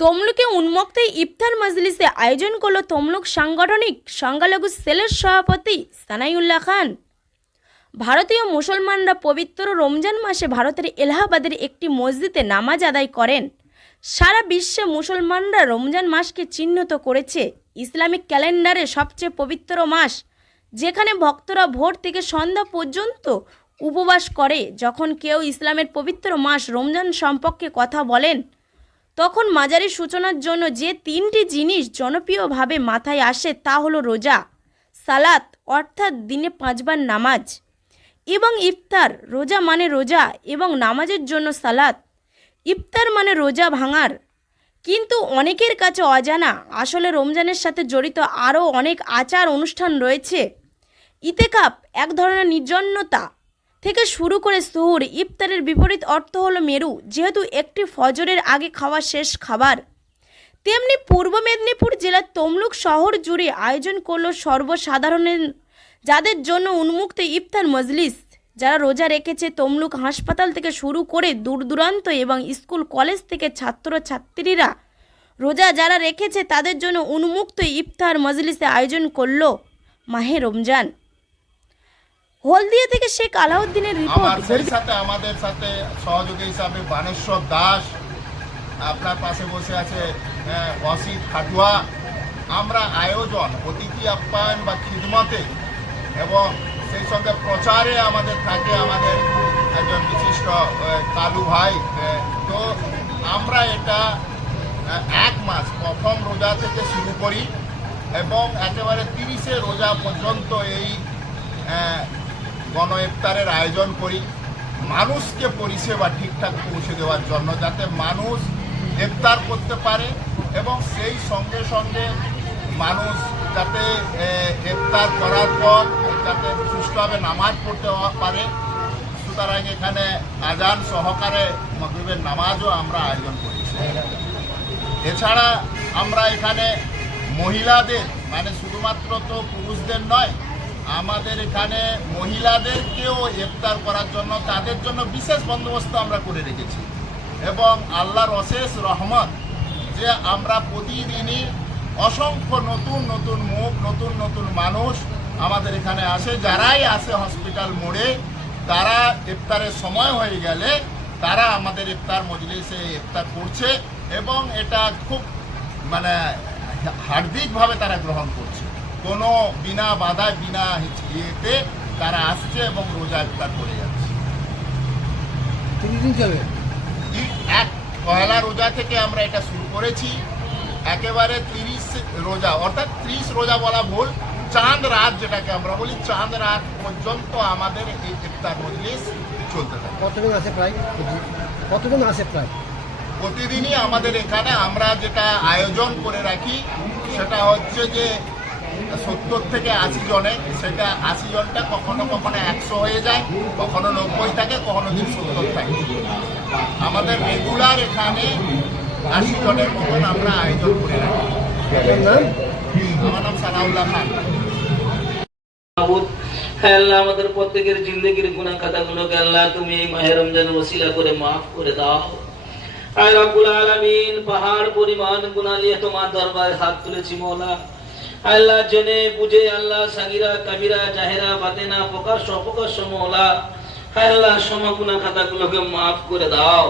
তমলুকে উন্মুক্ত ইফতার মজলিসে আয়োজন করল তমলুক সাংগঠনিক সংখ্যালঘু সেলের সভাপতি সানাইউল্লাহ খান। ভারতীয় মুসলমানরা পবিত্র রমজান মাসে ভারতের এলাহাবাদের একটি মসজিদে নামাজ আদায় করেন। সারা বিশ্বে মুসলমানরা রমজান মাসকে চিহ্নিত করেছে। ইসলামিক ক্যালেন্ডারে সবচেয়ে পবিত্র মাস, যেখানে ভক্তরা ভোর থেকে সন্ধ্যা পর্যন্ত উপবাস করে, যখন কেউ ইসলামের পবিত্র মাস রমজান সম্পর্কে কথা বলেন। তখন মাজারি সূচনার জন্য যে তিনটি জিনিস জনপ্রিয়ভাবে মাথায় আসে তা হলো রোজা, সালাত, অর্থাৎ দিনে পাঁচবার নামাজ এবং ইফতার। রোজা মানে রোজা এবং নামাজের জন্য সালাত। ইফতার মানে রোজা ভাঙার। কিন্তু অনেকের কাছে অজানা, আসলে রমজানের সাথে জড়িত আরও অনেক আচার অনুষ্ঠান রয়েছে। ইতেকাপ, এক ধরনের নির্জনতা থেকে শুরু করে সুহুর ইফতারের বিপরীত অর্থ হলো মেরু, যেহেতু একটি ফজরের আগে খাওয়া শেষ খাবার। তেমনি পূর্ব মেদিনীপুর জেলার তমলুক শহর জুড়ে আয়োজন করল সর্বসাধারণের, যাদের জন্য উন্মুক্ত ইফতার মজলিস। যারা রোজা রেখেছে, তমলুক হাসপাতাল থেকে শুরু করে দূর দূরান্ত এবং স্কুল, কলেজ থেকে ছাত্র ছাত্রীরা রোজা যারা রেখেছে, তাদের জন্য উন্মুক্ত ইফতার মজলিসে আয়োজন করল মাহে রমজান। হলদিয়া থেকে শেখ আলাউদ্দিনের আমার রিপোর্ট সেই সাথে আমাদের সাথে সহযোগী হিসাবে বানেশ্বর দাস আপনার পাশে বসে আছে অসিত খাটুয়া। আমরা আয়োজন অতিথি আপ্যায়ন বা খিদমতে এবং সেই সঙ্গে প্রচারে আমাদের থাকে আমাদের একজন বিশিষ্ট কালু ভাই তো আমরা এটা এক মাস প্রথম রোজা থেকে শুরু করি এবং একেবারে তিরিশে রোজা পর্যন্ত এই গণ ইফতারের আয়োজন করি। মানুষকে পরিষেবা ঠিকঠাক পৌঁছে দেওয়ার জন্য যাতে মানুষ ইফতার করতে পারে এবং সেই সঙ্গে সঙ্গে মানুষ যাতে ইফতার করার পর যাতে সুষ্ঠুভাবে নামাজ পড়তে পারে। সুতরাং এখানে আজান সহকারে মগরিবের নামাজও আমরা আয়োজন করেছি এছাড়া আমরা এখানে মহিলাদের মানে শুধুমাত্র তো পুরুষদের নয় আমাদের এখানে মহিলাদেরকেও ইফতার করার জন্য, তাদের জন্য বিশেষ বন্দোবস্ত আমরা করে রেখেছি। এবং আল্লাহর অশেষ রহমত যে আমরা প্রতিদিনই অসংখ্য নতুন নতুন মুখ, নতুন নতুন মানুষ আমাদের এখানে আসে। যারাই আসে হসপিটাল মোড়ে, তারা ইফতারের সময় হয়ে গেলে তারা আমাদের ইফতার মজলিসে ইফতার করছে এবং এটা খুব মানে হার্দিকভাবে তারা গ্রহণ করছে। কোনো বিনা বাধায় বিনা ইয়েতে তারা আসছে এবং রোজা ইফতার করে যাচ্ছে। এক পয়লা রোজা থেকে আমরা এটা শুরু করেছি। একেবারে তিরিশ রোজা অর্থাৎ ত্রিশ রোজা বলা ভুল। চাঁদ রাত যেটাকে আমরা বলি চাঁদ রাত পর্যন্ত আমাদের এই ইফতার মজলিস চলতে থাকে। কতজন আসে প্রায়? কতজন আসে প্রায়? প্রতিদিনই আমাদের এখানে আমরা যেটা আয়োজন করে রাখি সেটা হচ্ছে যে সত্তর থেকে আশি জনে সেটা আশি জনটা কখনো কখনো একশো হয়ে যায় কখনো নব্বই থাকে কখনো দিন সত্তর থাকে। আমাদের রেগুলার এখানে আশি জনের মতন আমরা আয়োজন করে রাখি আমার নাম সানাউল্লাহ খান। হ্যাঁ আল্লাহ আমাদের প্রত্যেকের জিন্দগির গুনাহ খাতাগুলোকে আল্লাহ তুমি এই মাহে রমজান ওসিলা করে মাফ করে দাও। আয় রাব্বুল আলামিন পাহাড় পরিমাণ গুনাহ নিয়ে তোমার দরবারে হাত তুলেছি মওলা আল্লাহ জেনে বুঝে, আল্লাহ সাগিরা, কাবিরা, জাহেরা, বাতেনা প্রকাশ অপ্রকাশ মওলা হায় আল্লাহ সমা গুনাহ খাতাগুলোকে মাফ করে দাও।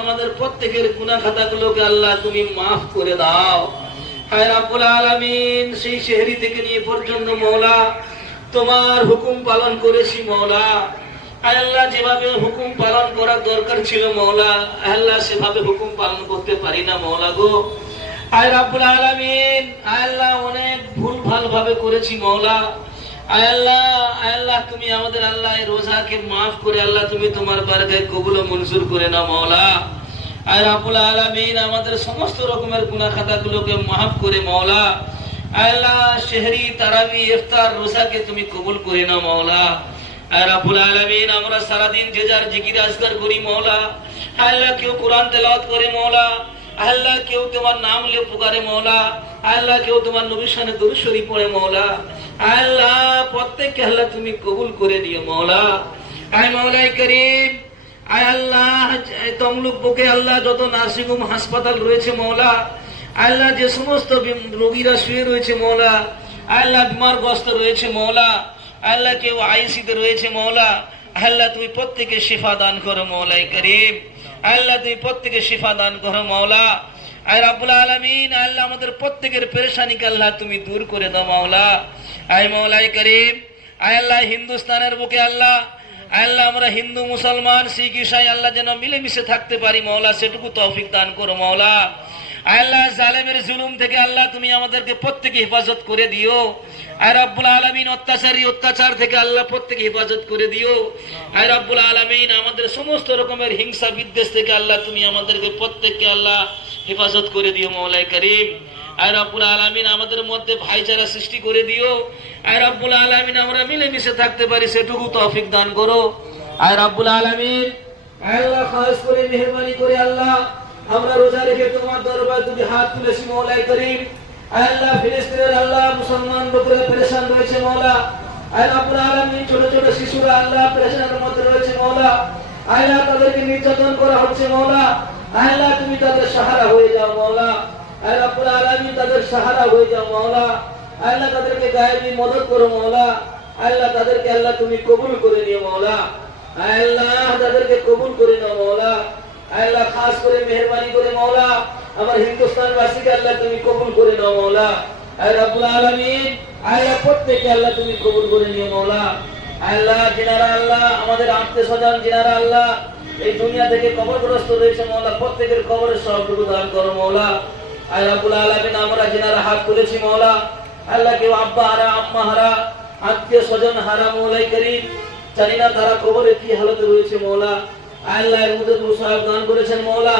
আমাদের প্রত্যেকের গুণা খাতাগুলোকে আল্লাহ তুমি মাফ করে দাও। হায় রাব্বুল আলামিন, সেই শেহরি থেকে নিয়ে পর্যন্ত মৌলা তোমার হুকুম পালন করেছি মৌলা আল্লাহ যেভাবে হুকুম পালন করার দরকার ছিল মৌলা আল্লাহ সেভাবে হুকুম পালন করতে পারি না মৌলা গো। মৌলা আমাদের মাফ করে আল্লাহ, তুমি তোমার কবুল করে আলামিন, আমাদের সমস্ত রকমের গুনাহ খাতাগুলোকে মাফ করে আয় আল্লাহ শেহরি তারাবি ইফতার রোজাকে তুমি কবুল করে নাও, মাওলা। আয় রাব্বুল আলামিন, আমরা সারাদিন যে যার জিকির আজকার করি আয় আল্লাহ কেউ কোরআন তেলাওয়াত করে, মাওলা। আল্লাহ কেউ তোমার নাম লে পুকারে মৌলা আল্লাহ কেউ তোমার নবীর সামনে দরুশরী পড়ে মৌলা আল্লাহ, প্রত্যেককে আল্লাহ তুমি কবুল করে দিও মৌলা আয় মৌলাই করিম, আয় আল্লাহ তমলুক বুকে আল্লাহ যত নার্সিং হোম হাসপাতাল রয়েছে মৌলা আল্লাহ যে সমস্ত রোগীরা শুয়ে রয়েছে মৌলা আল্লাহ বিমারগ্রস্ত রয়েছে মৌলা আল্লাহ কেউ আইসিতে রয়েছে মৌলা আল্লাহ তুমি প্রত্যেকে শিফা দান করো মৌলাই করিম। আল্লাহ তুমি প্রত্যেকে শিফা দান করো মৌলা আয় রাব্বুল আলামিন, আল্লাহ আমাদের প্রত্যেকের পেরেশানিকে আল্লাহ তুমি দূর করে দাও, মাওলা। আয় মৌলাই করিম। আয় আল্লাহ হিন্দুস্তানের বুকে আল্লাহ। আল্লাহ আমরা হিন্দু মুসলমান, শিখ ইসাই আল্লাহ যেন মিলেমিশে থাকতে পারি, মাওলা। সেটুকু তৌফিক দান করো, মাওলা। আল্লাহ জালেমের জুলুম থেকে আল্লাহ তুমি আমাদেরকে প্রত্যেকে হেফাজত করে দিও। আয় রব্বুল আলামিন, অত্যাচারী অত্যাচার থেকে আল্লাহ প্রত্যেকে হেফাজত করে দিও। আয় রব্বুল আলামিন, আমাদের সমস্ত রকমের হিংসা বিদ্বেষ থেকে আল্লাহ তুমি আমাদেরকে প্রত্যেককে আল্লাহ হেফাজত করে দিও মৌলাই করিম। আয় রব্বুল আলামিন, আমাদের মধ্যে ভাইচারা সৃষ্টি করে দিও। আয় রব্বুল আলামিন, আমরা মিলেমিশে থাকতে পারি, সেটুকু তৌফিক দান করো। আয় রব্বুল আলামিন, আল্লাহ খাস করে মেহরবানি করে আল্লাহ আমরা রোজা রেখে তোমার দরবার দুটি হাত তুলেছি মৌলাই করিম। আল্লাহ, ফিলিস্তিনের আল্লাহ, মুসলমান লোকেরা পেরেশান রয়েছে, মৌলা। আলামিন, ছোট ছোট শিশুরা আল্লাহ পেরেশানের মধ্যে রয়েছে, মৌলা। আল্লাহ, তাদেরকে নির্যাতন করা হচ্ছে, মৌলা। আল্লাহ, তুমি তাদের সাহারা হয়ে যাও, মৌলা। আলামিন, তাদের সাহারা হয়ে যাও, মৌলা। আল্লাহ, তাদেরকে মদত করো, মৌলা। আল্লাহ, তাদেরকে আল্লাহ তুমি কবুল করে নিও, মৌলা। আল্লাহ, তাদেরকে কবুল করে নাও, মৌলা। আল্লাহ খাস করে মেহরবানি করে মৌলা আমার হিন্দুস্তান বাসীকে আল্লাহ তুমি কবুল করে নাও আয় রব্বুল আলামিন আল্লাহ প্রত্যেককে আল্লাহ তুমি কবুল করে নিও আয় আল্লাহ, জিনারা আল্লাহ, আমাদের আত্মীয় স্বজন জিনারা আল্লাহ, এই দুনিয়া থেকে কবরগ্রস্ত রয়েছে মৌলা প্রত্যেকের কবরের সবটুকু দান করো আয় রব্বুল আলামিন, আমরা জিনারা হাত তুলেছি মৌলা আল্লাহ কেউ আব্বা হারা, আম্মা হারা আত্মীয় স্বজন হারা, মৌলাই করিম, জানি না তারা কবরে কি হালতে রয়েছে মৌলা আল্লাহ মধ্যে তুমি সাহেব দান করেছেন মৌলা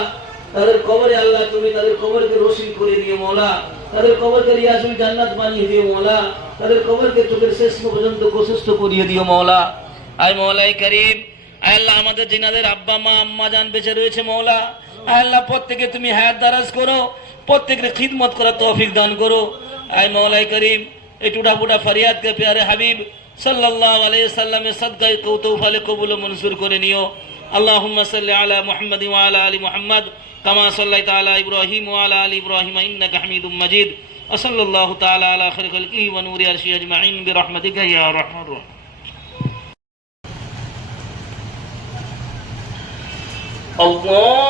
তাদের কবরে আল্লাহ তুমি তাদের কবরকে রোশন করে দিও মৌলা তাদের কবরকে রিয়াজুল জান্নাত বানিয়ে দিও মৌলা তাদের কবরকে চোখের শেষ পর্যন্ত প্রশস্ত করিয়ে দিও মৌলা আয় মৌলাই করিম আল্লাহ আমাদের জিনাদের আব্বা, মা, আম্মা জান বেঁচে রয়েছে মৌলা আল্লাহ প্রত্যেকে তুমি হায়াত দারাজ করো। প্রত্যেকের খিদমত করার তৌফিক দান করো। আয় মৌলাই করিম, এই টুটা ফুটা ফরিয়াদ কে প্যারে হাবিব, সাল্লাল্লাহু আলাইহি সাল্লামের সদকায় কৌতৌ ফালে কবুল মনসুর করে নিও। اللهم صل على محمد وعلى آل محمد كما صليت على إبراهيم وعلى آل إبراهيم إنك حميد مجيد. وصلى الله تعالى على خير خلقه ونور عرشه أجمعين. برحمتك يا رحمن الرحيم. الله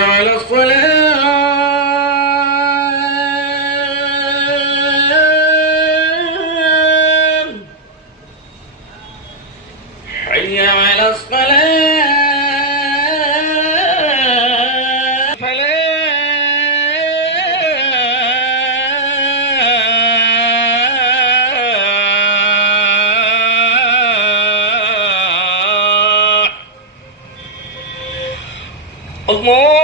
على الصلاة حي على الصلاة فلا الله